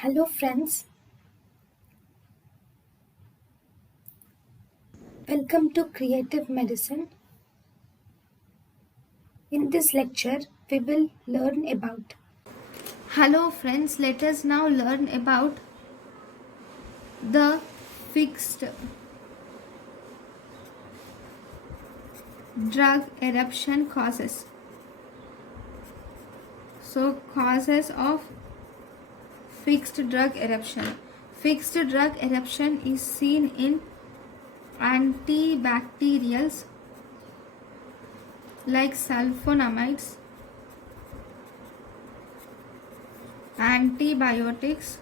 Hello friends, welcome to Creative Medicine. In this lecture, we will learn about. Hello friends, let us now learn about the fixed drug eruption causes. So causes of fixed drug eruption. Fixed drug eruption is seen in antibacterials like sulfonamides, antibiotics,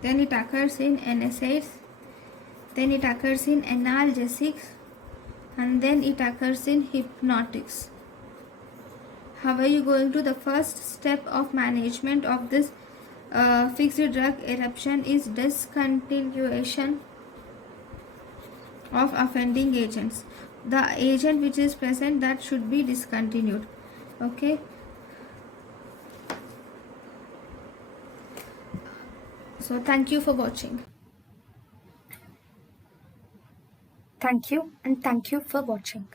then it occurs in NSAIDs, then it occurs in analgesics, and then it occurs in hypnotics. How are you going to? The first step of management of this fixed drug eruption is discontinuation of offending agents. The agent which is present, that should be discontinued. Okay. So thank you for watching. Thank you and thank you for watching.